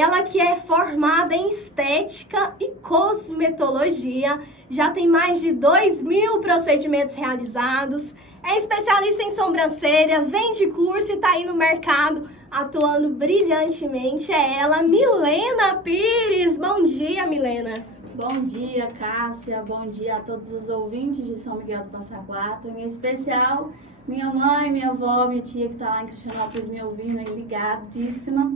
Ela que é formada em estética e cosmetologia, já tem mais de 2.000 procedimentos realizados, é especialista em sobrancelha, vende curso e está aí no mercado atuando brilhantemente. É ela, Milena Pires. Bom dia, Milena. Bom dia, Cássia. Bom dia a todos os ouvintes de São Miguel do Passa Quatro, em especial minha mãe, minha avó, minha tia que está lá em Cristianópolis me ouvindo aí, ligadíssima.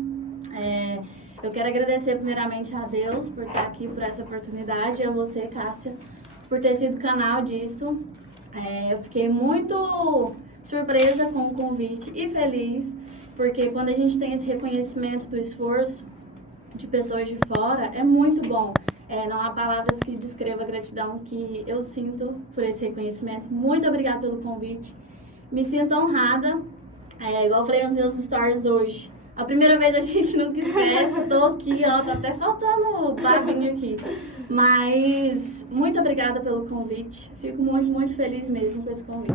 Eu quero agradecer primeiramente a Deus por estar aqui, por essa oportunidade, e a você, Cássia, por ter sido canal disso. Eu fiquei muito surpresa com o convite e feliz, porque quando a gente tem esse reconhecimento do esforço de pessoas de fora, é muito bom. Não há palavras que descrevam a gratidão que eu sinto por esse reconhecimento. Muito obrigada pelo convite. Me sinto honrada. Igual eu falei nos meus stories hoje. A primeira vez a gente nunca esquece. Tô aqui, ó. Tá até faltando o babinho aqui. Mas muito obrigada pelo convite. Fico muito, muito feliz mesmo com esse convite.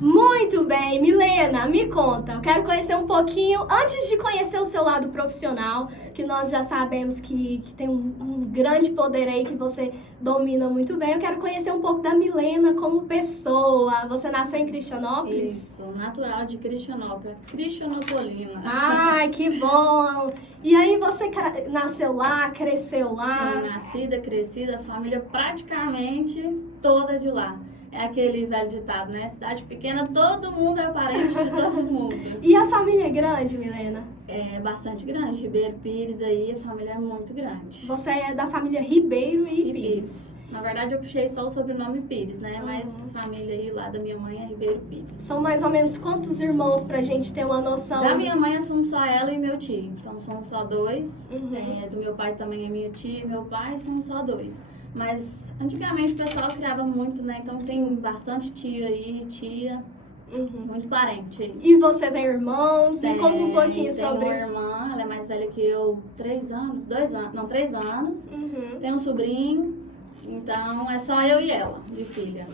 Muito bem, Milena, me conta. Eu quero conhecer um pouquinho, antes de conhecer o seu lado profissional, que nós já sabemos que tem um grande poder aí que você domina muito bem. Eu quero conhecer um pouco da Milena como pessoa. Você nasceu em Cristianópolis? Isso, natural de Cristianópolis, Cristianopolina. Ai, que bom! E aí você nasceu lá, cresceu lá? Sim, nascida, crescida, família praticamente toda de lá. É aquele velho ditado, né? Cidade pequena, todo mundo é parente de todo mundo. E a família é grande, Milena? É bastante grande. Ribeiro Pires aí, a família é muito grande. Você é da família Ribeiro e Pires. Na verdade, eu puxei só o sobrenome Pires, né? Mas a família aí lá da minha mãe é Ribeiro Pires. São mais ou menos quantos irmãos pra gente ter uma noção? Da minha mãe são só ela e meu tio. Então são só dois. Do meu pai também é minha tia e meu pai são só dois. Mas antigamente o pessoal criava muito, né? Então tem bastante tio aí, tia, muito parente aí. E você tem irmãos? Me conta um pouquinho sobre... Tenho uma irmã, ela é mais velha que eu, 3 anos. Tem um sobrinho, então é só eu e ela, de filha,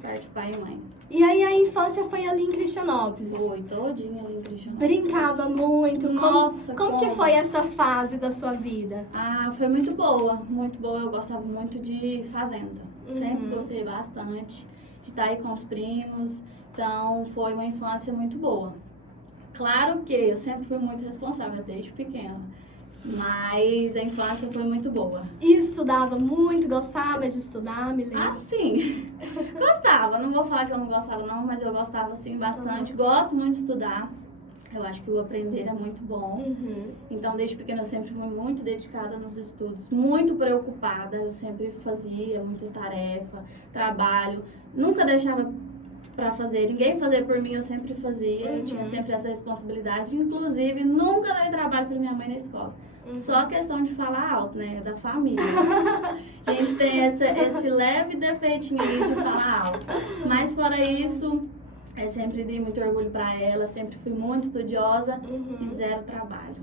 parte de pai e mãe. E aí a infância foi ali em Cristianópolis? Foi, todinha ali em Cristianópolis. Brincava muito? Nossa, como que foi essa fase da sua vida? Foi muito boa, muito boa. Eu gostava muito de fazenda. Sempre gostei bastante de estar aí com os primos. Então, foi uma infância muito boa. Claro que eu sempre fui muito responsável desde pequena. Mas a infância foi muito boa. E estudava muito? Gostava de estudar, Milena? Sim. Gostava. Não vou falar que eu não gostava, não, mas eu gostava, sim, bastante. Gosto muito de estudar. Eu acho que o aprender é muito bom. Então, desde pequena, eu sempre fui muito dedicada nos estudos. Muito preocupada. Eu sempre fazia muita tarefa, trabalho. Nunca deixava pra fazer. Ninguém fazia por mim, eu sempre fazia. Eu tinha sempre essa responsabilidade. Inclusive, nunca dei trabalho pra minha mãe na escola. Só questão de falar alto, né? Da família. A gente tem esse leve defeitinho ali de falar alto. Mas fora isso, eu sempre dei muito orgulho pra ela. Sempre fui muito estudiosa e zero trabalho.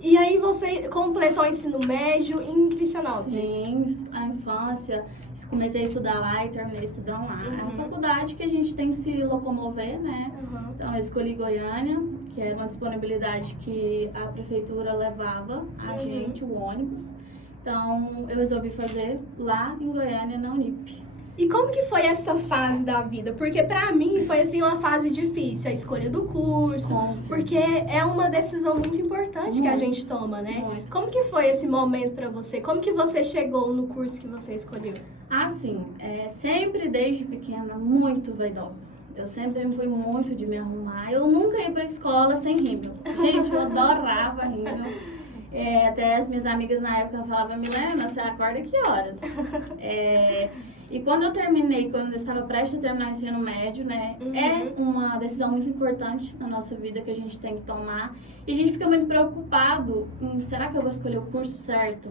E aí você completou o ensino médio em Cristianópolis? Sim, a infância. Comecei a estudar lá e terminei estudando lá. É uma faculdade que a gente tem que se locomover, né? Então eu escolhi Goiânia, que era uma disponibilidade que a prefeitura levava a gente, o ônibus. Então eu resolvi fazer lá em Goiânia, na Unip. E como que foi essa fase da vida? Porque pra mim foi assim uma fase difícil, a escolha do curso, porque é uma decisão muito importante que a gente toma, né? Como que foi esse momento pra você? Como que você chegou no curso que você escolheu? Sempre desde pequena muito vaidosa. Eu sempre fui muito de me arrumar. Eu nunca ia pra escola sem rímel. Gente, eu adorava rímel. Até as minhas amigas na época falavam, Milena, você acorda que horas? E quando eu estava prestes a terminar o ensino médio, né? É uma decisão muito importante na nossa vida que a gente tem que tomar. E a gente fica muito preocupado em, será que eu vou escolher o curso certo?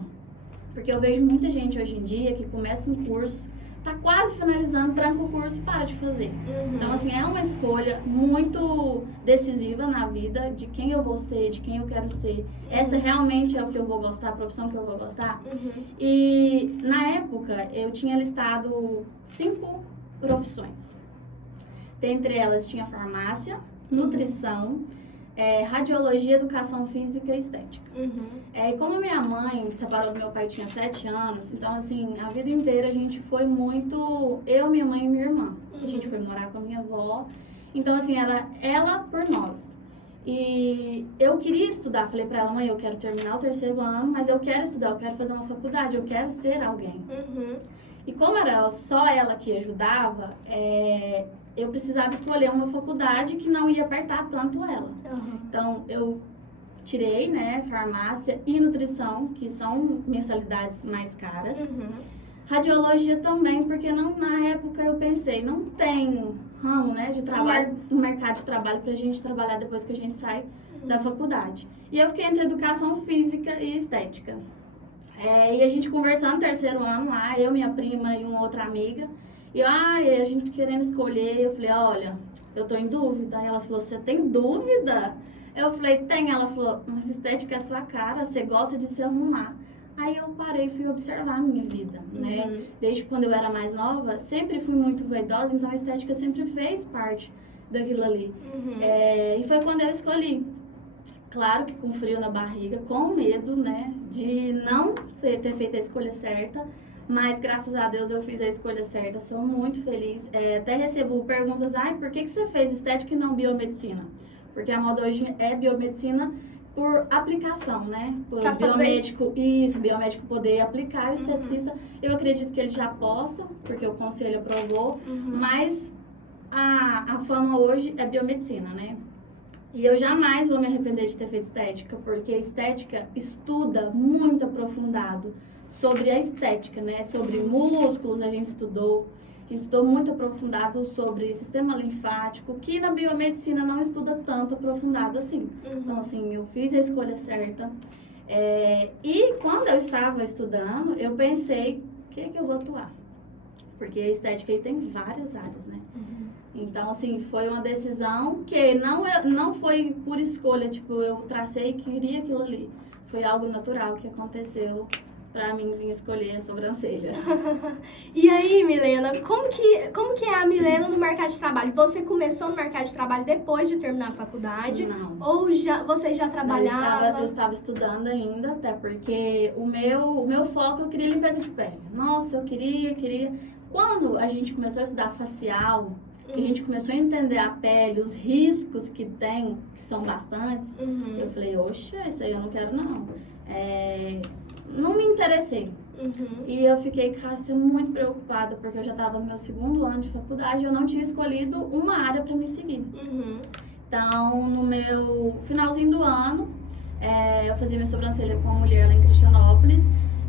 Porque eu vejo muita gente hoje em dia que começa um curso, tá quase finalizando, tranca o curso e para de fazer. Então, assim, é uma escolha muito decisiva na vida de quem eu vou ser, de quem eu quero ser. Essa realmente é o que eu vou gostar, a profissão que eu vou gostar. E, na época, eu tinha listado 5 profissões. Dentre elas, tinha farmácia, nutrição, radiologia, educação física e estética. E como minha mãe separou do meu pai, tinha 7 anos, então, assim, a vida inteira a gente foi muito... Eu, minha mãe e minha irmã. A gente foi morar com a minha avó. Então, assim, era ela por nós. E eu queria estudar. Falei pra ela, mãe, eu quero terminar o 3º ano, mas eu quero estudar, eu quero fazer uma faculdade, eu quero ser alguém. E como era só ela que ajudava, eu precisava escolher uma faculdade que não ia apertar tanto ela. Então, eu tirei, né, farmácia e nutrição, que são mensalidades mais caras. Radiologia também, porque na época eu pensei, não tem ramo, né, de trabalho, no mercado de trabalho pra gente trabalhar depois que a gente sai da faculdade. E eu fiquei entre educação física e estética. E a gente conversando no 3º ano lá, eu, minha prima e uma outra amiga. E a gente querendo escolher, eu falei, olha, eu tô em dúvida. Aí ela falou, você tem dúvida? Eu falei, tem. Ela falou, mas estética é a sua cara, você gosta de se arrumar. Aí eu parei e fui observar a minha vida, né? Desde quando eu era mais nova, sempre fui muito vaidosa, então a estética sempre fez parte daquilo ali. E foi quando eu escolhi. Claro que com frio na barriga, com medo, né, de não ter feito a escolha certa, mas graças a Deus eu fiz a escolha certa, sou muito feliz. Até recebo perguntas, por que você fez estética e não biomedicina? Porque a moda hoje é biomedicina por aplicação, né? Por biomédico poder aplicar, o esteticista, eu acredito que ele já possa, porque o conselho aprovou, mas a fama hoje é biomedicina, né? E eu jamais vou me arrepender de ter feito estética, porque a estética estuda muito aprofundado sobre a estética, né? Sobre músculos, a gente estudou muito aprofundado sobre sistema linfático, que na biomedicina não estuda tanto aprofundado assim. Então, assim, eu fiz a escolha certa. E quando eu estava estudando, eu pensei, o que eu vou atuar? Porque a estética aí tem várias áreas, né? Então, assim, foi uma decisão que não foi por escolha, tipo, eu tracei e queria aquilo ali. Foi algo natural que aconteceu pra mim vir escolher a sobrancelha. E aí, Milena, como que é a Milena no mercado de trabalho? Você começou no mercado de trabalho depois de terminar a faculdade? Não. Ou você já trabalhava? Eu estava estudando ainda, até porque o meu foco, eu queria limpeza de pele. Nossa, eu queria. Quando a gente começou a estudar facial, que a gente começou a entender a pele, os riscos que tem, que são bastantes, eu falei, oxa, isso aí eu não quero não. Não me interessei. E eu fiquei, Cássia, muito preocupada, porque eu já estava no meu 2º ano de faculdade e eu não tinha escolhido uma área para me seguir. Então, no meu finalzinho do ano, eu fazia minha sobrancelha com uma mulher lá em Cristianópolis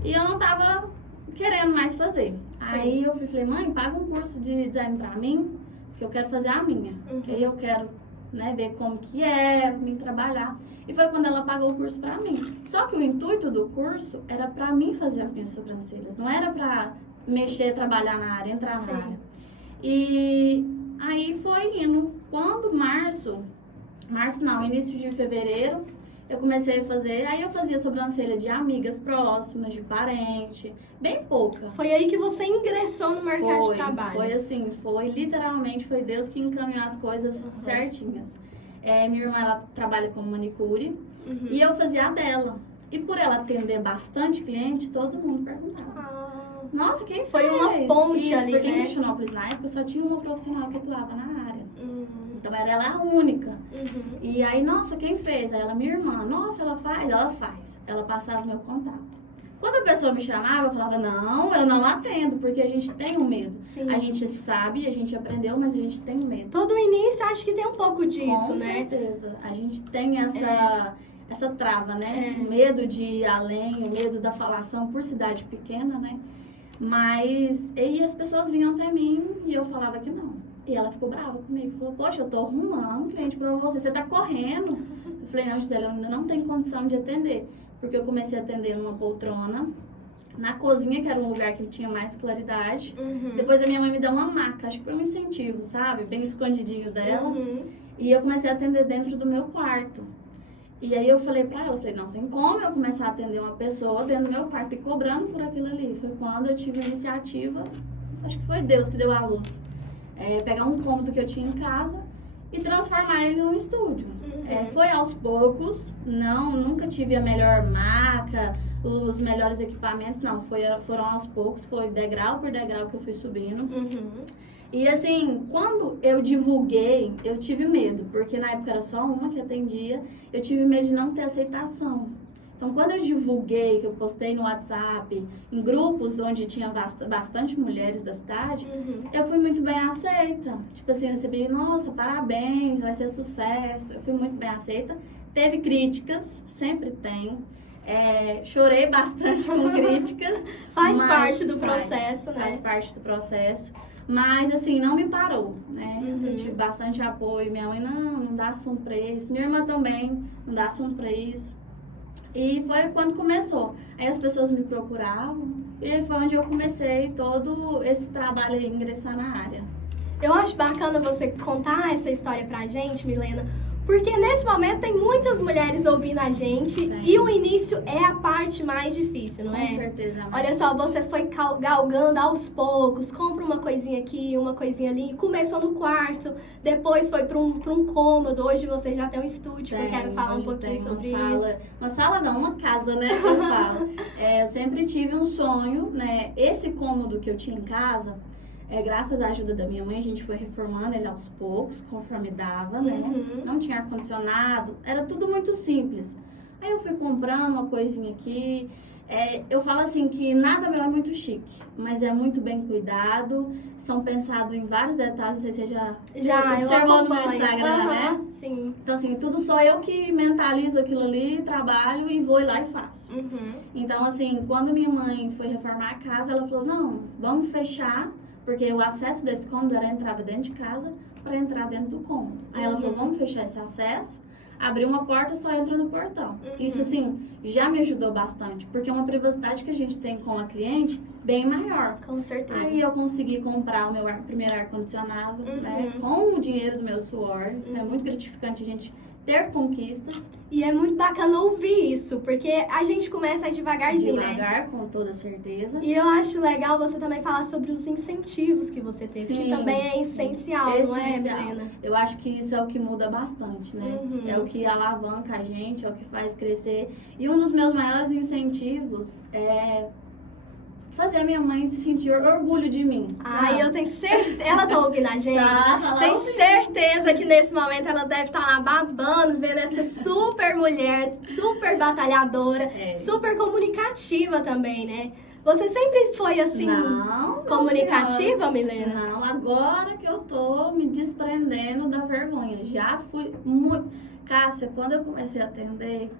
e eu não estava querendo mais fazer. Aí eu falei, mãe, paga um curso de design para mim, que eu quero fazer a minha. Que aí eu quero, né, ver como que me trabalhar. E foi quando ela pagou o curso pra mim. Só que o intuito do curso era pra mim fazer as minhas sobrancelhas. Não era pra mexer, trabalhar na área, entrar na área. E aí foi indo. Quando início de fevereiro, eu comecei a fazer. Aí eu fazia sobrancelha de amigas próximas, de parente, bem pouca. Foi aí que você ingressou no mercado de trabalho? Foi assim, literalmente, foi Deus que encaminhou as coisas certinhas. Minha irmã, ela trabalha como manicure e eu fazia a dela. E por ela atender bastante cliente, todo mundo perguntava. Nossa, quem foi? Foi uma ponte ali, porque né? em Cristianópolis, na época, só tinha uma profissional que atuava na área. Então, era ela a única. E aí, nossa, quem fez? Aí ela, minha irmã. Nossa, ela faz? Ela faz. Ela passava o meu contato. Quando a pessoa me chamava, eu falava, não, eu não atendo, porque a gente tem um medo. Sim. A gente sabe, a gente aprendeu, mas a gente tem um medo. Todo início, acho que tem um pouco disso, né? Com certeza. A gente tem essa trava, né? O medo de ir além, o medo da falação por cidade pequena, né? Mas, e as pessoas vinham até mim e eu falava que não. E ela ficou brava comigo, falou, poxa, eu tô arrumando um cliente pra você tá correndo. Eu falei, não, Gisele, eu ainda não tenho condição de atender. Porque eu comecei a atender numa poltrona, na cozinha, que era um lugar que tinha mais claridade. Uhum. Depois a minha mãe me deu uma maca, acho que foi um incentivo, sabe? Bem escondidinho dela. Uhum. E eu comecei a atender dentro do meu quarto. E aí eu falei pra ela, não tem como eu começar a atender uma pessoa dentro do meu quarto e cobrando por aquilo ali. Foi quando eu tive a iniciativa, acho que foi Deus que deu a luz. Pegar um cômodo que eu tinha em casa e transformar ele num estúdio. Uhum. Foi aos poucos, nunca tive a melhor maca, os melhores equipamentos, não. Foram aos poucos, foi degrau por degrau que eu fui subindo. Uhum. E assim, quando eu divulguei, eu tive medo, porque na época era só uma que atendia, eu tive medo de não ter aceitação. Então, quando eu divulguei, que eu postei no WhatsApp, em grupos onde tinha bastante mulheres da cidade, eu fui muito bem aceita. Tipo assim, eu recebi, nossa, parabéns, vai ser sucesso. Eu fui muito bem aceita. Teve críticas, sempre tem. Chorei bastante com críticas. Faz parte do processo, né? Faz parte do processo. Mas, assim, não me parou, né? Eu tive bastante apoio. Minha mãe, não dá assunto pra isso. Minha irmã também, não dá assunto pra isso. E foi quando começou. Aí as pessoas me procuravam. E aí foi onde eu comecei todo esse trabalho aí, ingressar na área. Eu acho bacana você contar essa história pra gente, Milena, porque nesse momento tem muitas mulheres ouvindo a gente e o início é a parte mais difícil, não é? Com certeza. Olha só, você foi galgando aos poucos, compra uma coisinha aqui, uma coisinha ali, começou no quarto, depois foi para um cômodo, hoje você já tem um estúdio, que eu quero falar um pouquinho sobre isso. Uma sala não, uma casa, né, que eu falo. Eu sempre tive um sonho, né, esse cômodo que eu tinha em casa, graças à ajuda da minha mãe, a gente foi reformando ele aos poucos, conforme dava, né? Não tinha ar-condicionado, era tudo muito simples. Aí eu fui comprando uma coisinha aqui. Eu falo assim que nada meu é muito chique, mas é muito bem cuidado, são pensados em vários detalhes, não sei se você já observou no meu Instagram, né? Sim. Então assim, tudo sou eu que mentalizo aquilo ali, trabalho e vou lá e faço. Então assim, quando minha mãe foi reformar a casa, ela falou, não, vamos fechar, porque o acesso desse cômodo era entrar dentro de casa para entrar dentro do cômodo. Aí ela falou, vamos fechar esse acesso, abrir uma porta, só entra no portão. Isso, assim, já me ajudou bastante, porque é uma privacidade que a gente tem com a cliente bem maior. Com certeza. Aí eu consegui comprar o meu primeiro ar-condicionado, né, com o dinheiro do meu suor. Isso é muito gratificante, a gente ter conquistas. E é muito bacana ouvir isso, porque a gente começa devagarzinho, Devagar, com toda certeza. E eu acho legal você também falar sobre os incentivos que você teve, Sim, que também é essencial, não é, Milena? Eu acho que isso é o que muda bastante, né? É o que alavanca a gente, é o que faz crescer. E um dos meus maiores incentivos é fazer a minha mãe se sentir orgulho de mim. Ai, eu tenho certeza. Ela tá ouvindo a gente? Tá tenho certeza que nesse momento ela deve estar lá babando, vendo essa super mulher, super batalhadora, super comunicativa também, né? Você sempre foi assim, comunicativa, Milena? Não, agora que eu tô me desprendendo da vergonha. Já fui muito. Cássia, quando eu comecei a atender,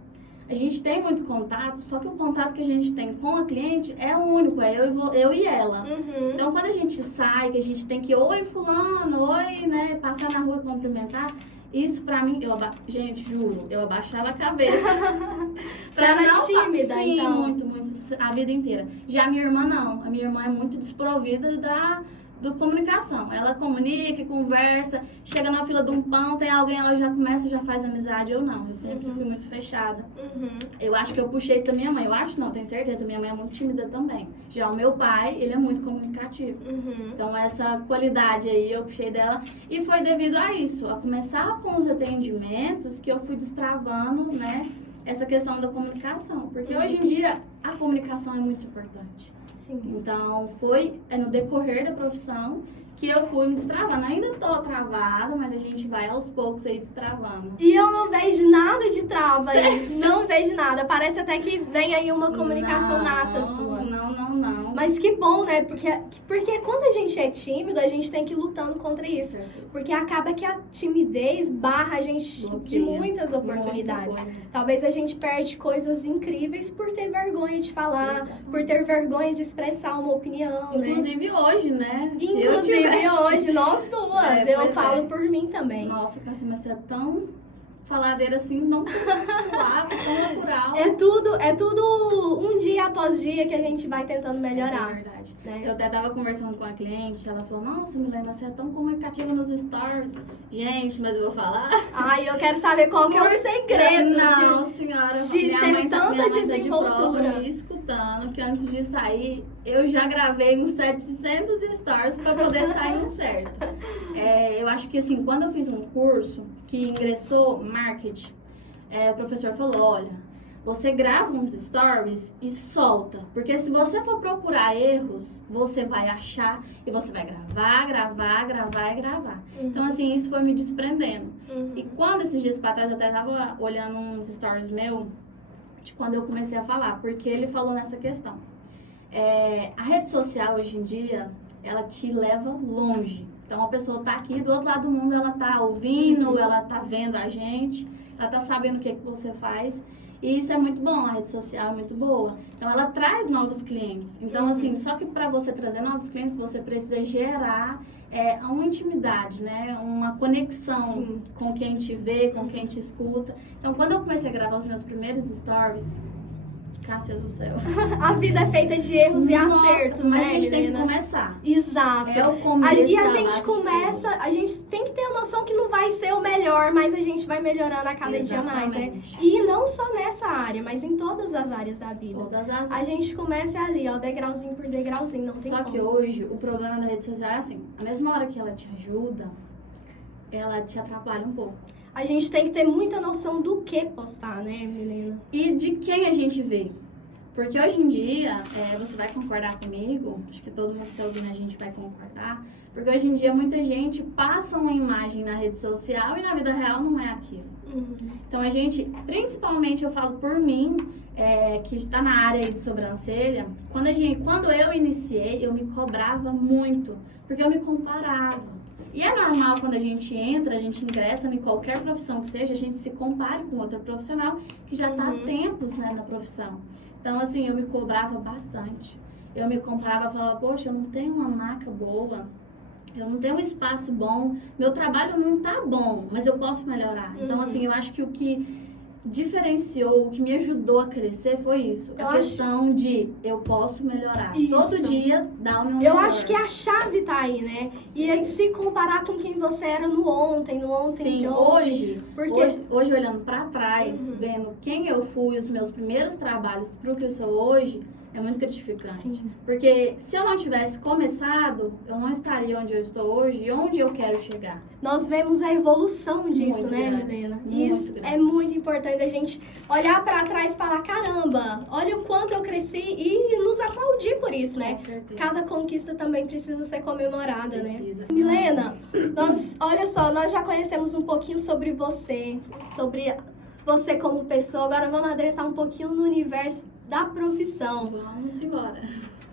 a gente tem muito contato, só que o contato que a gente tem com a cliente é único, é eu e ela. Então, quando a gente sai, que a gente tem que, oi fulano, oi, né, passar na rua e cumprimentar, isso pra mim, gente, juro, eu abaixava a cabeça. Você era tímida, sim, então? muito, a vida inteira. Já a minha irmã não, a minha irmã é muito desprovida do comunicação. Ela comunica, conversa, chega na fila de um pão, tem alguém, ela já começa, já faz amizade. Eu não, eu sempre fui muito fechada. Eu acho que eu puxei isso da minha mãe. Eu acho não, tenho certeza, minha mãe é muito tímida também. Já o meu pai, ele é muito comunicativo. Então essa qualidade aí eu puxei dela. E foi devido a isso, a começar com os atendimentos que eu fui destravando, né, essa questão da comunicação. Porque hoje em dia a comunicação é muito importante. Sim. Então, foi no decorrer da profissão que eu fui me destravando. Ainda tô travada, mas a gente vai aos poucos aí destravando. E eu não vejo nada de trava aí. Não vejo nada. Parece até que vem aí uma comunicação nata sua. Não. Mas que bom, né? Porque quando a gente é tímido, a gente tem que ir lutando contra isso. Porque acaba que a timidez barra a gente de muitas oportunidades. Talvez a gente perde coisas incríveis por ter vergonha de falar, por ter vergonha de expressar uma opinião, Inclusive hoje, né? Inclusive hoje, nós duas. Eu falo por mim também. Nossa, Cássia, mas você é tão faladeira assim, não tão suave, tão natural. É tudo um dia após dia que a gente vai tentando melhorar. Isso é verdade. Né? Eu até tava conversando com a cliente, ela falou, nossa, Milena, você é tão comunicativa nos stories. Gente, mas eu vou falar. Ai, eu quero saber qual que é o segredo Não, senhora. de ter tanta minha mãe desenvoltura. Tá me escutando, que antes de sair, eu já gravei uns 700 stories pra poder sair um certo. Eu acho que assim, quando eu fiz um curso que ingressou marketing, o professor falou, olha, você grava uns stories e solta. Porque se você for procurar erros, você vai achar e você vai gravar. Então, assim, isso foi me desprendendo. E quando esses dias pra trás, eu até tava olhando uns stories meu, de quando eu comecei a falar, porque ele falou nessa questão. A rede social, hoje em dia, ela te leva longe. Então, a pessoa tá aqui do outro lado do mundo, ela tá ouvindo, ela tá vendo a gente, ela tá sabendo o que você faz. E isso é muito bom, a rede social é muito boa. Então, ela traz novos clientes. Então, assim, só que para você trazer novos clientes, você precisa gerar uma intimidade, né? Uma conexão com quem te vê, com quem te escuta. Então, quando eu comecei a gravar os meus primeiros stories, Cássia do céu. A vida é feita de erros e acertos, mas né, a gente tem que Milena? começar. Exato. É o começo. E a gente começa, a gente tem que ter a noção que não vai ser o melhor, mas a gente vai melhorando a cada dia mais, né? E não só nessa área, mas em todas as áreas da vida. Todas as áreas. A gente começa ali, ó, degrauzinho por degrauzinho, não tem Só como. que hoje, o problema da rede social é assim, a mesma hora que ela te ajuda, ela te atrapalha um pouco. A gente tem que ter muita noção do que postar, né, Milena? E de quem a gente vê. Porque hoje em dia, você vai concordar comigo, acho que todo mundo que está ouvindo a gente vai concordar, porque hoje em dia muita gente passa uma imagem na rede social e na vida real não é aquilo. Então a gente, principalmente eu falo por mim, que está na área aí de sobrancelha, quando eu iniciei, eu me cobrava muito, porque eu me comparava. E é normal quando a gente ingressa em qualquer profissão que seja, a gente se compare com outra profissional que já está há tempos, né, na profissão. Então, assim, eu me cobrava bastante. Eu me comparava e falava, poxa, eu não tenho uma marca boa, eu não tenho um espaço bom, meu trabalho não tá bom, mas eu posso melhorar. Então, assim, eu acho que o que diferenciou, o que me ajudou a crescer foi isso. A questão de eu posso melhorar. Isso. Todo dia dá o meu melhor. Eu acho que a chave tá aí, né? Sim. E aí se comparar com quem você era no ontem de ontem. Hoje olhando pra trás, vendo quem eu fui, os meus primeiros trabalhos pro que eu sou hoje, é muito gratificante. Sim. Porque se eu não tivesse começado, eu não estaria onde eu estou hoje e onde eu quero chegar. Nós vemos a evolução disso, muito, né, Milena? Isso é muito importante a gente olhar para trás e falar, caramba, olha o quanto eu cresci e nos aplaudir por isso, né? Com certeza. Cada conquista também precisa ser comemorada, precisa. Né? Milena, olha só, nós já conhecemos um pouquinho sobre você como pessoa, agora vamos adentrar um pouquinho no universo da profissão. Vamos embora.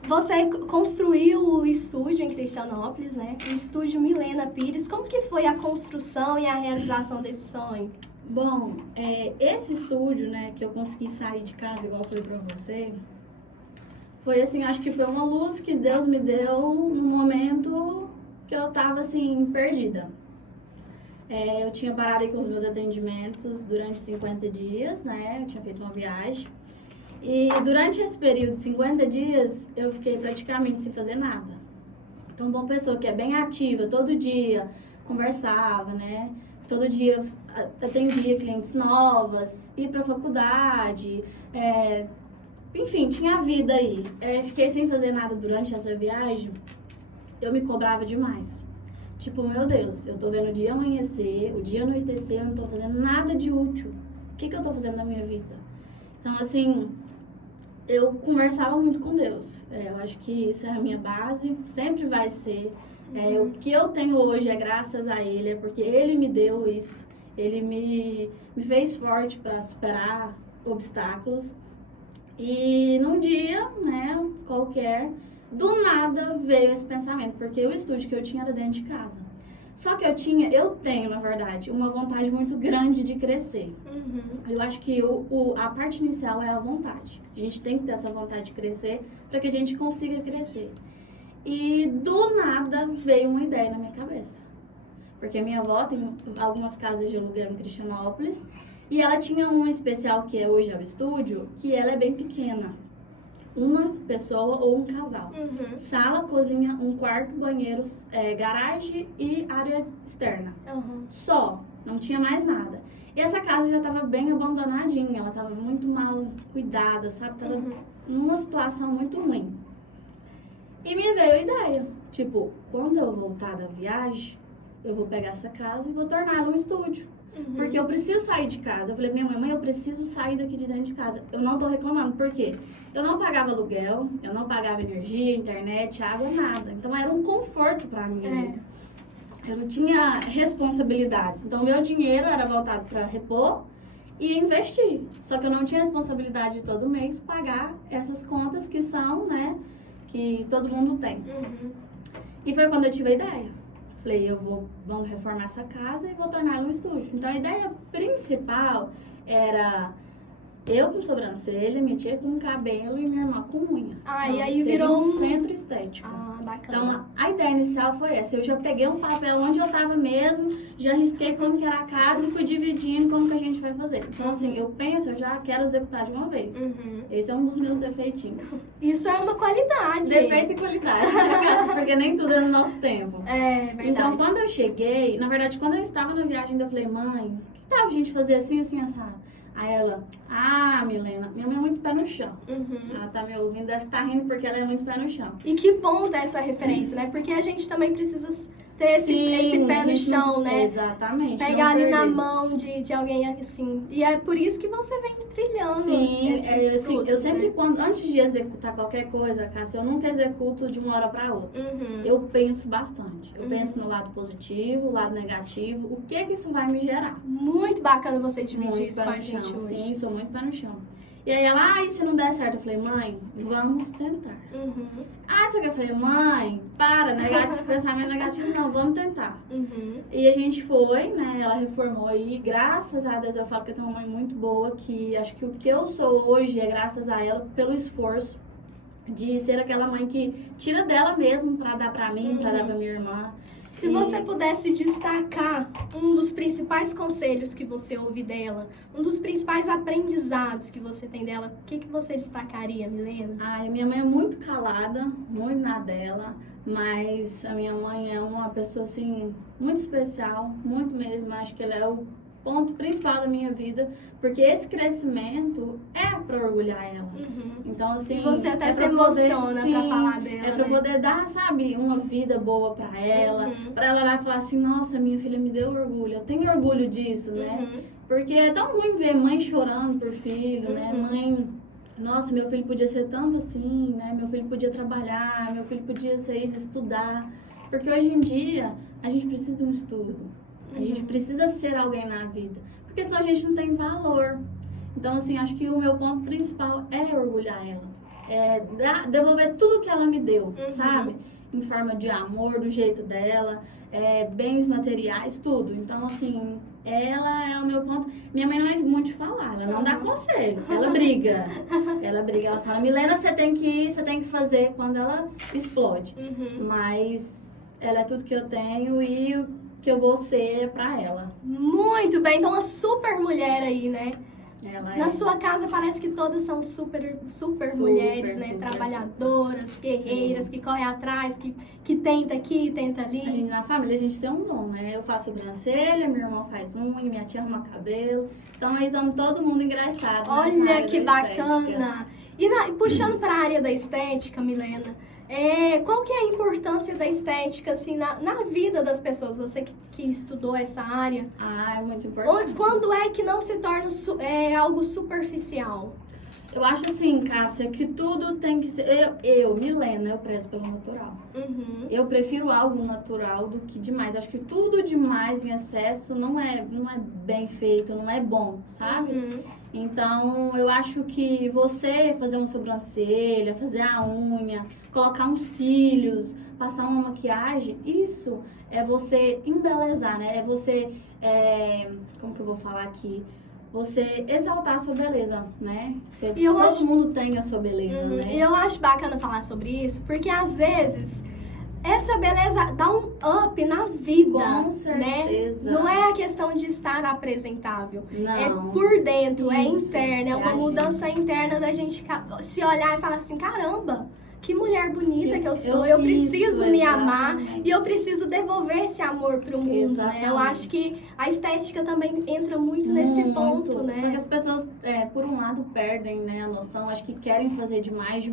Você construiu o estúdio em Cristianópolis, né? O estúdio Milena Pires. Como que foi a construção e a realização desse sonho? Bom, esse estúdio, né, que eu consegui sair de casa, igual eu falei pra você, foi assim, acho que foi uma luz que Deus me deu no momento que eu tava, assim, perdida. Eu tinha parado aí com os meus atendimentos durante 50 dias, né? Eu tinha feito uma viagem. E durante esse período de 50 dias, eu fiquei praticamente sem fazer nada. Então, uma pessoa que é bem ativa, todo dia conversava, né? Todo dia atendia clientes novas, ia pra faculdade, enfim, tinha a vida aí. Fiquei sem fazer nada durante essa viagem, eu me cobrava demais. Tipo, meu Deus, eu tô vendo o dia amanhecer, o dia anoitecer, eu não tô fazendo nada de útil. O que eu tô fazendo na minha vida? Então, assim, eu conversava muito com Deus. Eu acho que isso é a minha base, sempre vai ser. O que eu tenho hoje é graças a Ele, é porque Ele me deu isso. Ele me fez forte para superar obstáculos. E num dia, né, qualquer, do nada veio esse pensamento, porque o estúdio que eu tinha era dentro de casa. Só que eu tenho, na verdade, uma vontade muito grande de crescer. Eu acho que a parte inicial é a vontade. A gente tem que ter essa vontade de crescer para que a gente consiga crescer. E do nada veio uma ideia na minha cabeça. Porque minha avó tem algumas casas de aluguel em Cristianópolis. E ela tinha uma especial, que hoje é o estúdio, que ela é bem pequena. Uma pessoa ou um casal. Sala, cozinha, um quarto, banheiro, garagem e área externa. Só. Não tinha mais nada. E essa casa já estava bem abandonadinha. Ela estava muito mal cuidada, sabe? Tava numa situação muito ruim. E me veio a ideia. Tipo, quando eu voltar da viagem, eu vou pegar essa casa e vou torná-la um estúdio. Porque eu preciso sair de casa. Eu falei, minha mãe, eu preciso sair daqui de dentro de casa. Eu não tô reclamando. Por quê? Eu não pagava aluguel, eu não pagava energia, internet, água, nada. Então era um conforto pra mim. Eu não tinha responsabilidades. Então meu dinheiro era voltado pra repor e investir. Só que eu não tinha responsabilidade de todo mês pagar essas contas que são, né, que todo mundo tem. E foi quando eu tive a ideia. Falei, vamos reformar essa casa e vou torná-la um estúdio. Então, a ideia principal era eu com sobrancelha, minha tia com cabelo e minha irmã com unha. Ah, então, e aí virou um centro estético. Ah, bacana. Então, a ideia inicial foi essa. Eu já peguei um papel onde eu tava mesmo, já risquei como que era a casa e fui dividindo como que a gente vai fazer. Então, assim, eu penso, eu já quero executar de uma vez. Esse é um dos meus defeitinhos. Isso é uma qualidade. Defeito e qualidade, porque nem tudo é no nosso tempo. É, verdade. Então, quando eu cheguei, na verdade, quando eu estava na viagem, eu falei, mãe, que tal a gente fazer assim, assim, assado? Aí ela, Milena, minha mãe é muito pé no chão. Ela tá me ouvindo, deve estar rindo porque ela é muito pé no chão. E que bom ter essa referência, né? Porque a gente também precisa ter esse pé no chão, né? Exatamente. Pegar ali na mão de alguém assim. E é por isso que você vem trilhando. Sim, esses frutos, eu sempre, né? antes de executar qualquer coisa, Cássia, eu nunca executo de uma hora para outra. Eu penso bastante. Eu penso no lado positivo, o lado negativo, o que isso vai me gerar. Muito bacana você dividir isso com a gente hoje. Sim, sou muito pé no chão. E aí ela, e se não der certo? Eu falei, mãe, vamos tentar. Só que eu falei, mãe, para, negativo, pensamento negativo, não, vamos tentar. E a gente foi, né, ela reformou aí, graças a Deus, eu falo que eu tenho uma mãe muito boa, que acho que o que eu sou hoje é graças a ela, pelo esforço de ser aquela mãe que tira dela mesmo pra dar pra mim, pra dar pra minha irmã. Se você pudesse destacar um dos principais conselhos que você ouve dela, um dos principais aprendizados que você tem dela, o que você destacaria, Milena? A minha mãe é muito calada, muito na dela, mas a minha mãe é uma pessoa, assim, muito especial, muito mesmo. Acho que ela é o ponto principal da minha vida, porque esse crescimento é pra orgulhar ela. Então, assim... E você até se emociona pra falar dela, é pra poder dar, sabe, uma vida boa pra ela ir lá e falar assim, nossa, minha filha me deu orgulho, eu tenho orgulho disso, né? Porque é tão ruim ver mãe chorando por filho, né? Mãe... Nossa, meu filho podia ser tanto assim, né? Meu filho podia trabalhar, meu filho podia ser isso, estudar. Porque hoje em dia, a gente precisa de um estudo. A gente precisa ser alguém na vida. Porque senão a gente não tem valor. Então, assim, acho que o meu ponto principal é orgulhar ela. É devolver tudo que ela me deu, sabe? Em forma de amor, do jeito dela, bens materiais, tudo. Então, assim, ela é o meu ponto. Minha mãe não é muito de falar, ela não dá conselho, ela briga. Ela fala, Milena, você tem que ir, você tem que fazer, quando ela explode. Mas ela é tudo que eu tenho e o que eu vou ser pra ela. Muito bem, então uma super mulher aí, né? Ela Na sua casa parece que todas são super mulheres, né? super, Trabalhadoras, guerreiras, que correm atrás, que tenta aqui, tenta ali. Na família a gente tem um dom, né? Eu faço sobrancelha, minha irmã faz unha, minha tia arruma cabelo. Então aí estamos todo mundo engraçado. Olha que bacana! E puxando para a área da estética, Milena, qual que é a importância da estética assim, na vida das pessoas? Você que estudou essa área. É muito importante. Quando é que não se torna algo superficial? Eu acho assim, Cássia, que tudo tem que ser... Milena, eu prezo pelo natural. Eu prefiro algo natural do que demais. Acho que tudo demais em excesso não é bem feito, não é bom, sabe? Então, eu acho que você fazer uma sobrancelha, fazer a unha, colocar uns cílios, passar uma maquiagem, isso é você embelezar, né? É você, como que eu vou falar aqui? Você exaltar a sua beleza, né? Todo mundo tem a sua beleza, né? E eu acho bacana falar sobre isso, porque às vezes essa beleza dá um up na vida, Com certeza. né? Não é a questão de estar apresentável, Não. é por dentro, é Isso, interna, é uma a mudança gente. interna da gente se olhar e falar assim, caramba, que mulher bonita que eu sou, eu eu preciso isso, me amar exatamente. e eu preciso devolver esse amor pro mundo, né? Exatamente. Eu acho que a estética também entra muito nesse ponto, né? Só que as pessoas, por um lado, perdem, né, a noção, acho que querem fazer demais,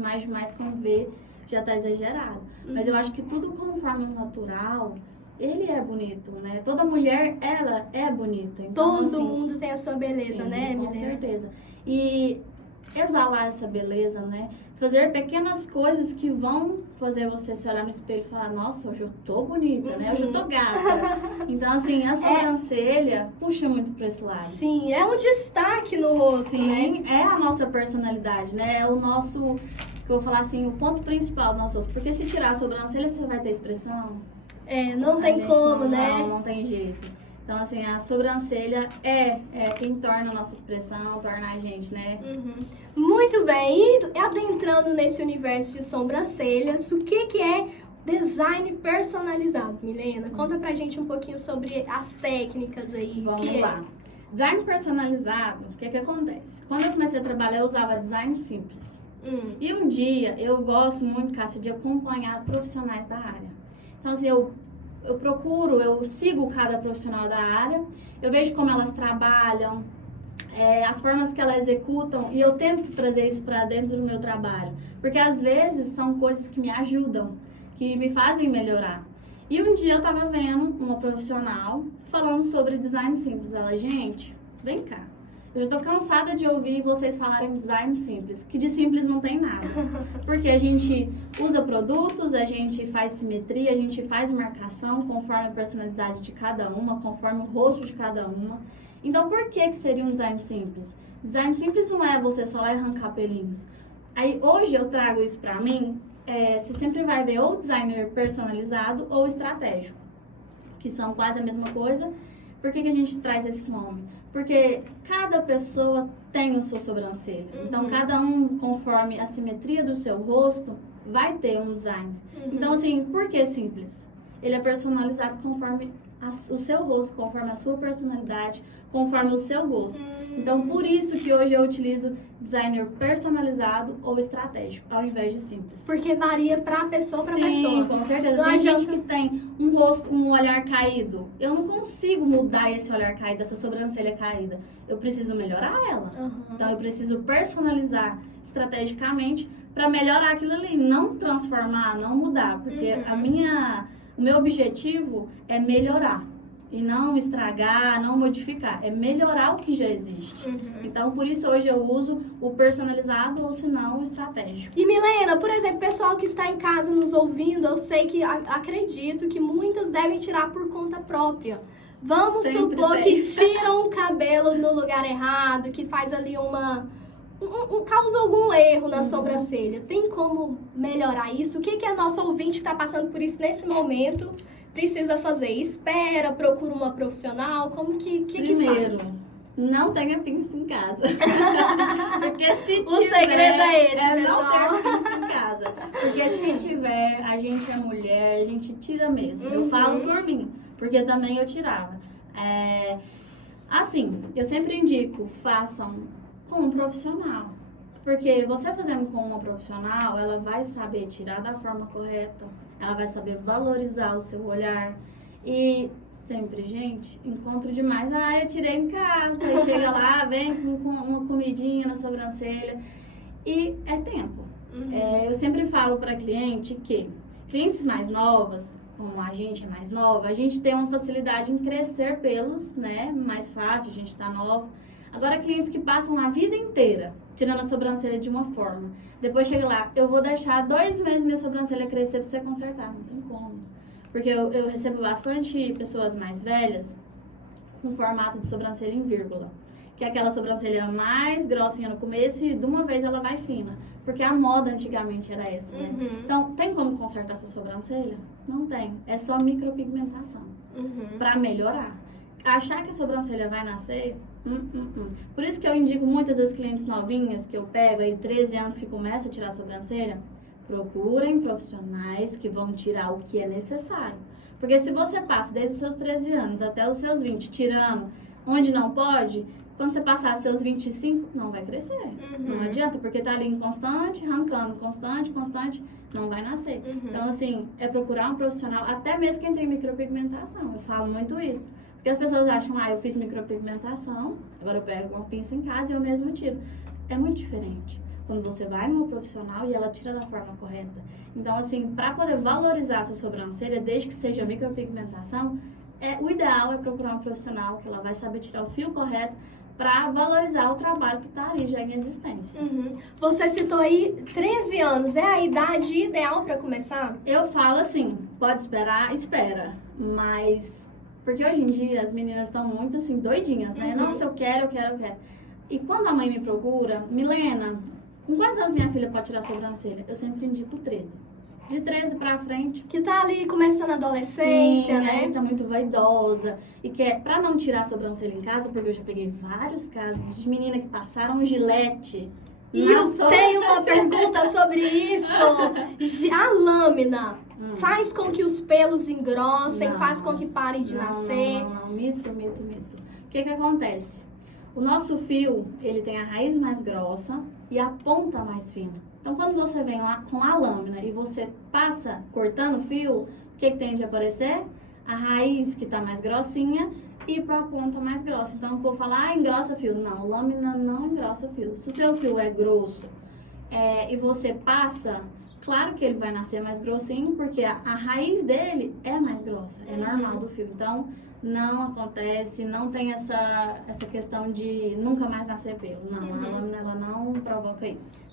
quando vê, já tá exagerado. Mas eu acho que tudo conforme o natural, ele é bonito, né? Toda mulher, ela é bonita. Então, Todo assim, mundo tem a sua beleza, sim, né, com Milena? certeza. E exalar essa beleza, né? Fazer pequenas coisas que vão fazer você se olhar no espelho e falar, nossa, hoje eu tô bonita, né? Hoje eu tô gata. Então, assim, a sobrancelha puxa muito pra esse lado. Sim, é um destaque no rosto, né? Sim, é a nossa personalidade, né? É o nosso, que eu vou falar assim, o ponto principal do nosso rosto. Porque se tirar a sobrancelha, você vai ter expressão? Não tem como, né? Não tem jeito. Então, assim, a sobrancelha é quem torna a nossa expressão, torna a gente, né? Muito bem, e adentrando nesse universo de sobrancelhas, o que é design personalizado, Milena? Conta pra gente um pouquinho sobre as técnicas aí. Vamos lá. Design personalizado, o que acontece? Quando eu comecei a trabalhar, eu usava design simples. E um dia, eu gosto muito, Cássia, de acompanhar profissionais da área. Então, assim, eu sigo cada profissional da área, eu vejo como elas trabalham, as formas que elas executam, e eu tento trazer isso para dentro do meu trabalho. Porque às vezes são coisas que me ajudam, que me fazem melhorar. E um dia eu tava vendo uma profissional falando sobre design simples. Ela, gente, vem cá. Eu já tô cansada de ouvir vocês falarem design simples, que de simples não tem nada. Porque a gente usa produtos, a gente faz simetria, a gente faz marcação conforme a personalidade de cada uma, conforme o rosto de cada uma. Então, por que seria um design simples? Design simples não é você só lá e arrancar pelinhos. Aí, hoje eu trago isso pra mim, você sempre vai ver ou designer personalizado ou estratégico, que são quase a mesma coisa. Por que a gente traz esse nome? Porque cada pessoa tem a sua sobrancelha. Então, cada um, conforme a simetria do seu rosto, vai ter um design. Então, assim, por que simples? Ele é personalizado conforme o seu rosto, conforme a sua personalidade, conforme o seu gosto. Então, por isso que hoje eu utilizo designer personalizado ou estratégico, ao invés de simples. Porque varia pra pessoa pra pessoa. Sim, com certeza. Tem gente que tem um rosto, um olhar caído. Eu não consigo mudar esse olhar caído, essa sobrancelha caída. Eu preciso melhorar ela. Então, eu preciso personalizar estrategicamente para melhorar aquilo ali. Não transformar, não mudar. Porque o meu objetivo é melhorar. E não estragar, não modificar. É melhorar o que já existe. Então, por isso, hoje eu uso o personalizado ou, se não, o estratégico. E, Milena, por exemplo, pessoal que está em casa nos ouvindo, eu sei que, acredito que muitas devem tirar por conta própria. Vamos supor que tiram o cabelo no lugar errado, que faz ali causa algum erro na sobrancelha. Tem como melhorar isso? O que a nossa ouvinte que está passando por isso nesse momento precisa fazer? Espera, procura uma profissional? Como que Primeiro, faz? não tenha pinça em casa. Porque se tiver... O segredo é esse, pessoal. Não ter pinça em casa. Porque se tiver, a gente é mulher, a gente tira mesmo. Eu falo por mim, porque também eu tirava. Assim, eu sempre indico, façam com um profissional. Porque você fazendo com uma profissional, ela vai saber tirar da forma correta, ela vai saber valorizar o seu olhar. E sempre, gente, encontro demais. Eu tirei em casa. Aí chega lá, vem com uma comidinha na sobrancelha. E é tempo. Eu sempre falo para cliente que clientes mais novas, como a gente é mais nova, a gente tem uma facilidade em crescer pelos, né? Mais fácil, a gente tá nova. Agora, clientes que passam a vida inteira tirando a sobrancelha de uma forma. Depois chega lá, eu vou deixar 2 meses minha sobrancelha crescer pra você consertar. Não tem como. Porque eu recebo bastante pessoas mais velhas com formato de sobrancelha em vírgula. Que é aquela sobrancelha mais grossinha no começo e de uma vez ela vai fina. Porque a moda antigamente era essa, né? Então, tem como consertar essa sobrancelha? Não tem. É só micropigmentação. Pra melhorar. Achar que a sobrancelha vai nascer... Por isso que eu indico muitas vezes clientes novinhas que eu pego aí 13 anos que começam a tirar a sobrancelha, Procurem profissionais que vão tirar o que é necessário. Porque se você passa desde os seus 13 anos até os seus 20 tirando onde não pode, quando você passar dos seus 25, não vai crescer. Não adianta, porque tá ali em constante, arrancando, constante, não vai nascer. Então, assim, é procurar um profissional, até mesmo quem tem micropigmentação. Eu falo muito isso. Porque as pessoas acham, eu fiz micropigmentação, agora eu pego uma pinça em casa e eu mesmo tiro. É muito diferente quando você vai numa profissional e ela tira da forma correta. Então, assim, para poder valorizar a sua sobrancelha, desde que seja micropigmentação, o ideal é procurar um profissional que ela vai saber tirar o fio correto para valorizar o trabalho que está ali já em existência. Você citou aí 13 anos, é a idade ideal para começar? Eu falo assim, pode esperar, espera, mas... Porque hoje em dia as meninas estão muito assim, doidinhas, né? Nossa, eu quero. E quando a mãe me procura, Milena, com quantos anos minha filha pode tirar a sobrancelha? Eu sempre indico 13. De 13 pra frente. Que tá ali começando a adolescência, né? Tá muito vaidosa. E que pra não tirar a sobrancelha em casa, porque eu já peguei vários casos de menina que passaram um gilete. E eu tenho uma pergunta sobre isso. A lâmina faz com que os pelos engrossem, faz com que parem de nascer. Não. Mito. O que acontece? O nosso fio, ele tem a raiz mais grossa e a ponta mais fina. Então, quando você vem lá com a lâmina e você passa cortando o fio, o que tende a aparecer? A raiz que tá mais grossinha e para a ponta mais grossa. Então, eu vou falar, engrossa o fio. Não, lâmina não engrossa o fio. Se o seu fio é grosso e você passa, claro que ele vai nascer mais grossinho, porque a raiz dele é mais grossa. É normal do fio. Então, não acontece, não tem essa questão de nunca mais nascer pelo. Não, a lâmina ela não provoca isso.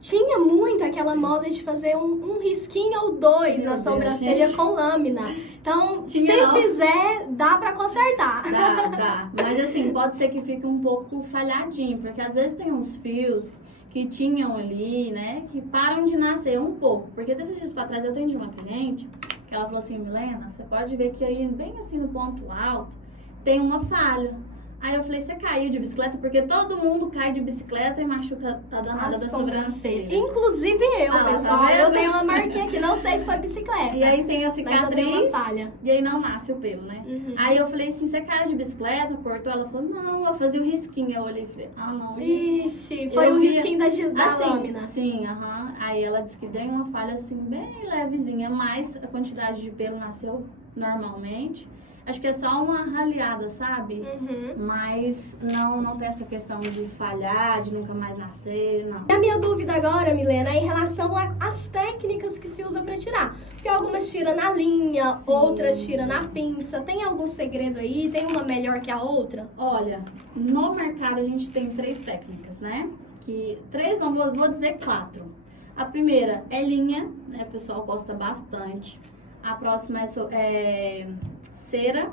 Tinha muito aquela moda de fazer um risquinho ou dois na sobrancelha com lâmina. Então, se fizer, dá pra consertar. Dá. Mas assim, pode ser que fique um pouco falhadinho, porque às vezes tem uns fios que tinham ali, né, que param de nascer um pouco. Porque desses dias pra trás eu atendi uma cliente que ela falou assim, Milena, você pode ver que aí, bem assim no ponto alto, tem uma falha. Aí eu falei, você caiu de bicicleta? Porque todo mundo cai de bicicleta e machuca a danada da sobrancelha. Inclusive eu, pessoal. Tá eu tenho uma marquinha aqui, não sei se foi bicicleta. E aí tem a cicatriz, mas eu tenho uma falha. E aí não nasce o pelo, né? Aí eu falei assim, você caiu de bicicleta, cortou? Ela falou, não, eu fazia o risquinho. Eu olhei e falei, não, gente. Ixi, foi o risquinho da lâmina. Sim, Aí ela disse que deu uma falha assim, bem levezinha, mas a quantidade de pelo nasceu normalmente. Acho que é só uma raleada, sabe? Mas não tem essa questão de falhar, de nunca mais nascer, não. E a minha dúvida agora, Milena, é em relação às técnicas que se usa pra tirar. Porque algumas tiram na linha, outras tiram na pinça. Tem algum segredo aí? Tem uma melhor que a outra? Olha, no mercado a gente tem 3 técnicas, né? Vou dizer 4. A primeira é linha, né? O pessoal gosta bastante. A próxima é cera,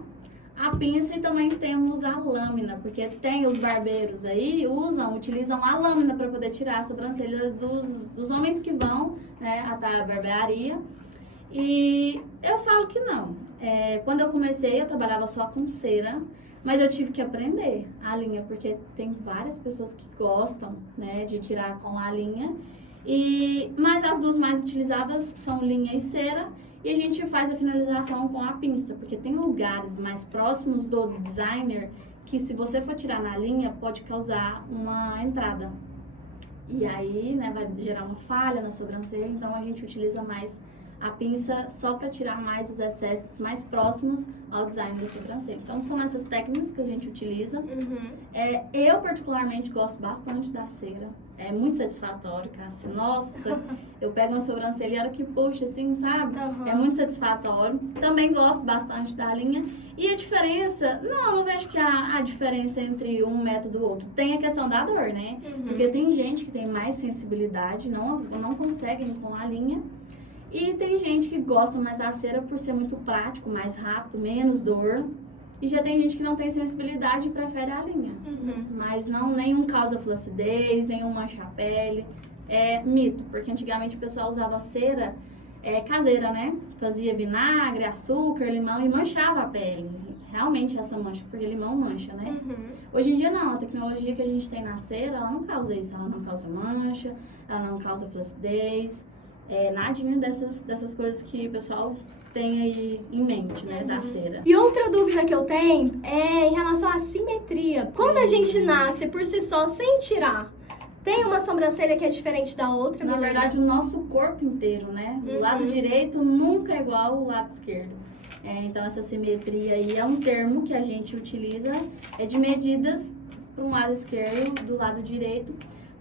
a pinça e também temos a lâmina, porque tem os barbeiros aí, utilizam a lâmina para poder tirar a sobrancelha dos homens que vão, né, até a barbearia. E eu falo que não. Quando eu comecei, eu trabalhava só com cera, mas eu tive que aprender a linha, porque tem várias pessoas que gostam, né, de tirar com a linha. Mas as duas mais utilizadas são linha e cera. E a gente faz a finalização com a pinça, porque tem lugares mais próximos do designer que se você for tirar na linha, pode causar uma entrada. E aí, né, vai gerar uma falha na sobrancelha, então a gente utiliza mais a pinça só para tirar mais os excessos mais próximos ao design da sobrancelha. Então, são essas técnicas que a gente utiliza. Eu, particularmente, gosto bastante da cera. É muito satisfatório, Cássia. Nossa, eu pego uma sobrancelha e a hora que puxa, assim, sabe? É muito satisfatório. Também gosto bastante da linha. E a diferença... Não vejo que há diferença entre um método e o outro. Tem a questão da dor, né? Porque tem gente que tem mais sensibilidade, não conseguem com a linha. E tem gente que gosta mais da cera por ser muito prático, mais rápido, menos dor. E já tem gente que não tem sensibilidade e prefere a linha. Mas nenhum causa flacidez, nenhum mancha a pele. É mito, porque antigamente o pessoal usava cera caseira, né? Fazia vinagre, açúcar, limão e manchava a pele. Realmente essa mancha, porque limão mancha, né? Hoje em dia não, a tecnologia que a gente tem na cera, ela não causa isso. Ela não causa mancha, ela não causa flacidez. nadinha dessas coisas que o pessoal tem aí em mente, né, da cera. E outra dúvida que eu tenho é em relação à simetria. Quando a gente nasce por si só, sem tirar, tem uma sobrancelha que é diferente da outra? Na Milena? verdade, o nosso corpo inteiro, né? O lado direito nunca é igual ao lado esquerdo. Então, essa simetria aí é um termo que a gente utiliza de medidas para um lado esquerdo, do lado direito,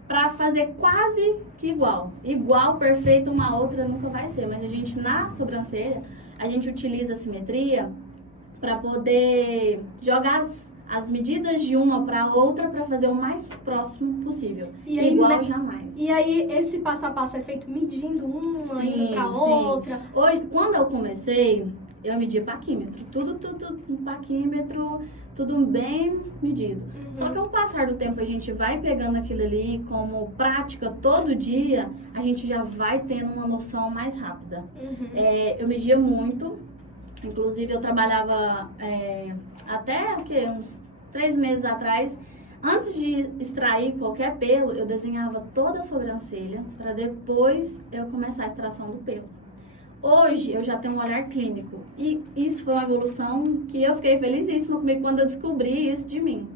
para fazer quase que igual. Igual, perfeito, uma outra nunca vai ser. Mas a gente, na sobrancelha, a gente utiliza a simetria para poder jogar as medidas de uma para outra para fazer o mais próximo possível. E aí, igual jamais. E aí, esse passo a passo é feito medindo uma, indo pra outra? Hoje, quando eu comecei, eu media paquímetro. Tudo paquímetro, tudo bem medido. Só que com o passar do tempo, a gente vai pegando aquilo ali como prática todo dia, a gente já vai tendo uma noção mais rápida. Eu media muito. Inclusive, eu trabalhava até uns 3 meses atrás. Antes de extrair qualquer pelo, eu desenhava toda a sobrancelha para depois eu começar a extração do pelo. Hoje, eu já tenho um olhar clínico. E isso foi uma evolução que eu fiquei felicíssima comigo quando eu descobri isso de mim.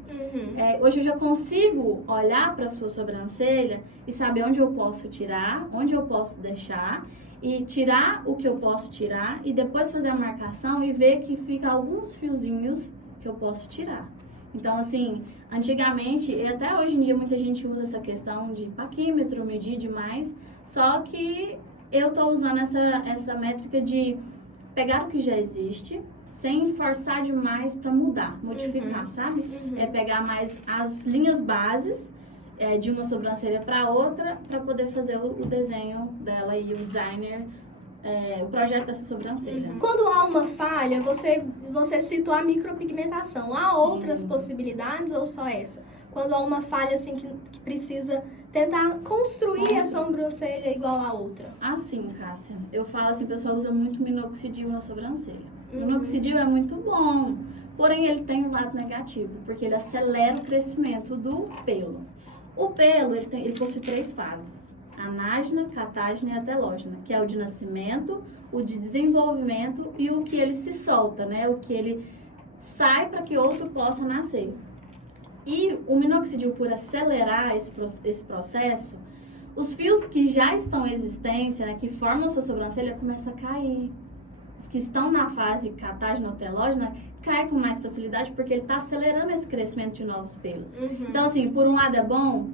Hoje, eu já consigo olhar para a sua sobrancelha e saber onde eu posso tirar, onde eu posso deixar. E tirar o que eu posso tirar e depois fazer a marcação e ver que fica alguns fiozinhos que eu posso tirar. Então, assim, antigamente, e até hoje em dia muita gente usa essa questão de paquímetro, medir demais, só que eu tô usando essa métrica de pegar o que já existe, sem forçar demais para mudar, modificar, sabe? É pegar mais as linhas bases de uma sobrancelha para outra, para poder fazer o desenho dela e o designer, o projeto dessa sobrancelha. Quando há uma falha, você citou a micropigmentação. Há outras possibilidades ou só essa? Quando há uma falha assim que precisa tentar construir a sobrancelha igual a outra. Assim, Cássia, eu falo assim, o pessoal usa muito minoxidil na sobrancelha. O minoxidil é muito bom, porém ele tem um lado negativo, porque ele acelera o crescimento do pelo. O pelo, ele possui 3 fases: anágena, catágena e atelógena, que é o de nascimento, o de desenvolvimento e o que ele se solta, né? O que ele sai para que outro possa nascer. E o minoxidil, por acelerar esse processo, os fios que já estão em existência, né, que formam a sua sobrancelha, começam a cair. Os que estão na fase catágena ou telógena caem com mais facilidade porque ele está acelerando esse crescimento de novos pelos. Então, assim, por um lado é bom,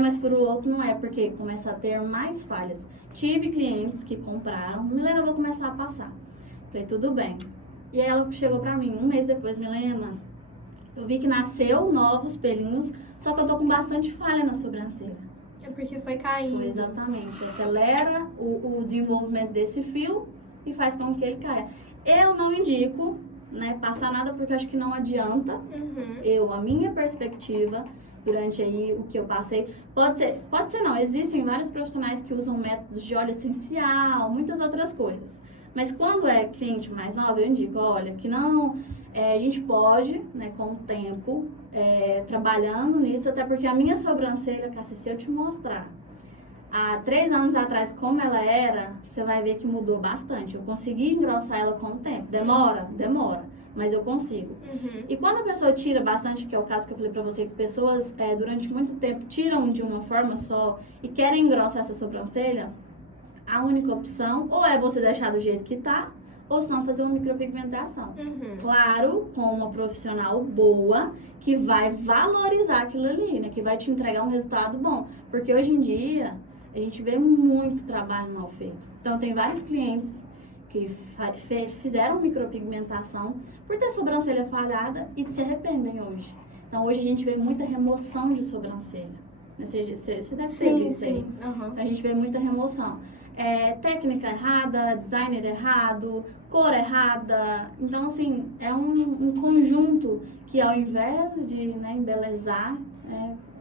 mas por outro não é, porque começa a ter mais falhas. Tive clientes que compraram, Milena, eu vou começar a passar. Falei, tudo bem. E aí ela chegou pra mim, 1 mês depois, Milena, eu vi que nasceu novos pelinhos, só que eu tô com bastante falha na sobrancelha. É porque foi caindo. Foi exatamente. Acelera o desenvolvimento desse fio e faz com que ele caia. Eu não indico, né, passar nada porque eu acho que não adianta. A minha perspectiva, durante aí o que eu passei, pode ser não, existem vários profissionais que usam métodos de óleo essencial, muitas outras coisas. Mas quando é cliente mais nova, eu indico, olha, que não, a gente pode, né, com o tempo, trabalhando nisso, até porque a minha sobrancelha, Cássia, se eu te mostrar, há 3 anos atrás, como ela era, você vai ver que mudou bastante. Eu consegui engrossar ela com o tempo. Demora, mas eu consigo. E quando a pessoa tira bastante, que é o caso que eu falei pra você, que pessoas durante muito tempo tiram de uma forma só e querem engrossar essa sobrancelha, a única opção ou é você deixar do jeito que tá, ou se não fazer uma micropigmentação. Claro, com uma profissional boa, que vai valorizar aquilo ali, né? Que vai te entregar um resultado bom. Porque hoje em dia, a gente vê muito trabalho mal feito. Então, tem vários clientes que fizeram micropigmentação por ter sobrancelha falhada e que se arrependem hoje. Então, hoje a gente vê muita remoção de sobrancelha. Você deve ser isso aí. Então, a gente vê muita remoção. Técnica errada, designer errado, cor errada. Então, assim, é um conjunto que ao invés de, né, embelezar,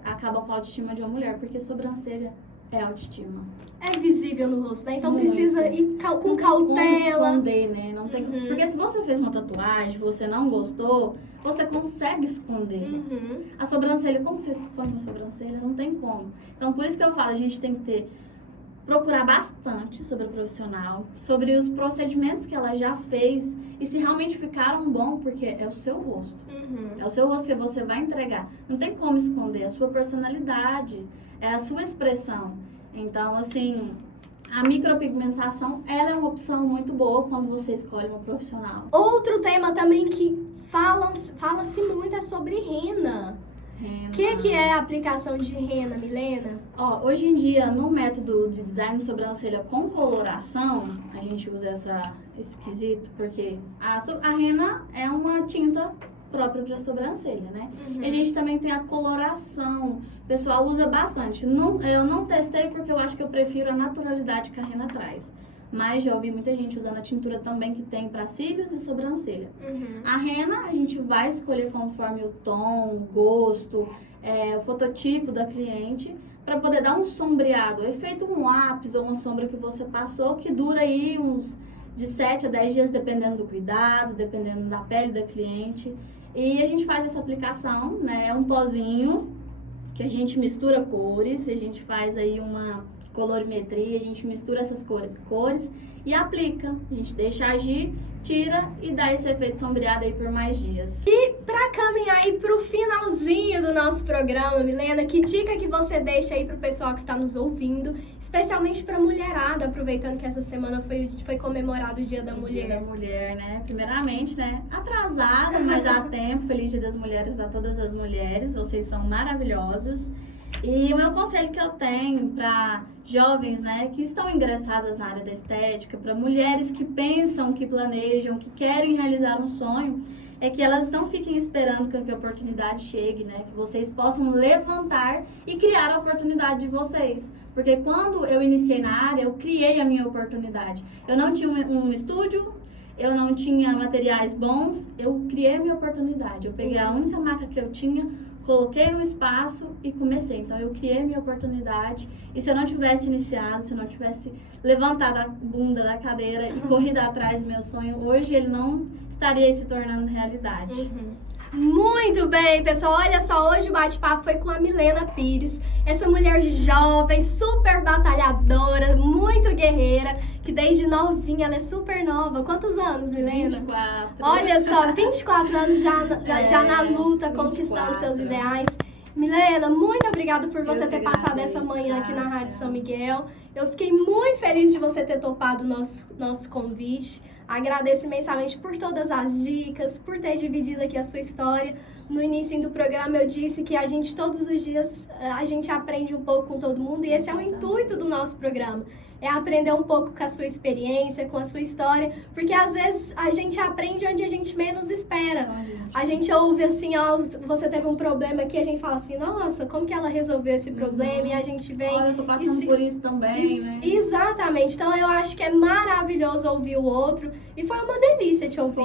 acaba com a autoestima de uma mulher, porque sobrancelha é autoestima. É visível no rosto, né? Então Muito. precisa ir com cautela. Como esconder, né? Não tem, porque se você fez uma tatuagem, você não gostou, você consegue esconder. A sobrancelha, como você esconde uma sobrancelha? Não tem como. Então, por isso que eu falo, a gente tem que ter procurar bastante sobre o profissional, sobre os procedimentos que ela já fez e se realmente ficaram bons, porque é o seu rosto. É o seu rosto que você vai entregar. Não tem como esconder, é a sua personalidade, é a sua expressão. Então, assim, a micropigmentação, ela é uma opção muito boa quando você escolhe uma profissional. Outro tema também que fala-se muito é sobre rena. O que é a aplicação de rena, Milena? Hoje em dia, no método de design de sobrancelha com coloração, a gente usa esse quesito porque a rena é uma tinta própria para sobrancelha, né? E a gente também tem a coloração. O pessoal usa bastante. Eu não testei porque eu acho que eu prefiro a naturalidade que a rena traz. Mas já ouvi muita gente usando a tintura também que tem para cílios e sobrancelha. A rena a gente vai escolher conforme o tom, o gosto, o fototipo da cliente, para poder dar um sombreado, efeito um lápis ou uma sombra que você passou, que dura aí uns de 7 a 10 dias, dependendo do cuidado, dependendo da pele da cliente. E a gente faz essa aplicação, né? Um pozinho que a gente mistura cores, a gente faz aí uma colorimetria, a gente mistura essas cores e aplica. A gente deixa agir, tira e dá esse efeito sombreado aí por mais dias. E pra caminhar aí pro finalzinho do nosso programa, Milena, que dica que você deixa aí pro pessoal que está nos ouvindo, especialmente pra mulherada, aproveitando que essa semana foi comemorado o Dia da Mulher. Dia da Mulher, né? Primeiramente, né? Atrasada, mas há tempo. Feliz Dia das Mulheres a todas as mulheres. Vocês são maravilhosas. E o meu conselho que eu tenho para jovens, né, que estão ingressadas na área da estética, para mulheres que pensam, que planejam, que querem realizar um sonho, é que elas não fiquem esperando que a oportunidade chegue, né, que vocês possam levantar e criar a oportunidade de vocês. Porque quando eu iniciei na área, eu criei a minha oportunidade. Eu não tinha um estúdio, eu não tinha materiais bons, eu criei a minha oportunidade. Eu peguei a única marca que eu tinha, coloquei no espaço e comecei. Então, eu criei minha oportunidade. E se eu não tivesse iniciado, se eu não tivesse levantado a bunda da cadeira e corrido atrás do meu sonho, hoje ele não estaria se tornando realidade. Muito bem, pessoal. Olha só, hoje o bate-papo foi com a Milena Pires, essa mulher jovem, super batalhadora, muito guerreira, que desde novinha, ela é super nova. Quantos anos, Milena? 24. Olha só, 24 anos já na luta, conquistando 24. Seus ideais. Milena, muito obrigada por você ter agradeço, passado essa manhã aqui na Rádio Cássia. São Miguel. Eu fiquei muito feliz de você ter topado o nosso convite. Agradeço imensamente por todas as dicas, por ter dividido aqui a sua história. No início do programa eu disse que a gente, todos os dias, a gente aprende um pouco com todo mundo e esse é o intuito do nosso programa. É aprender um pouco com a sua experiência, com a sua história, porque às vezes a gente aprende onde a gente menos espera. A gente ouve assim, ó, você teve um problema aqui, a gente fala assim, nossa, como que ela resolveu esse problema? E a gente vem... Olha, eu tô passando por isso também, né? Exatamente. Então eu acho que é maravilhoso ouvir o outro e foi uma delícia te ouvir.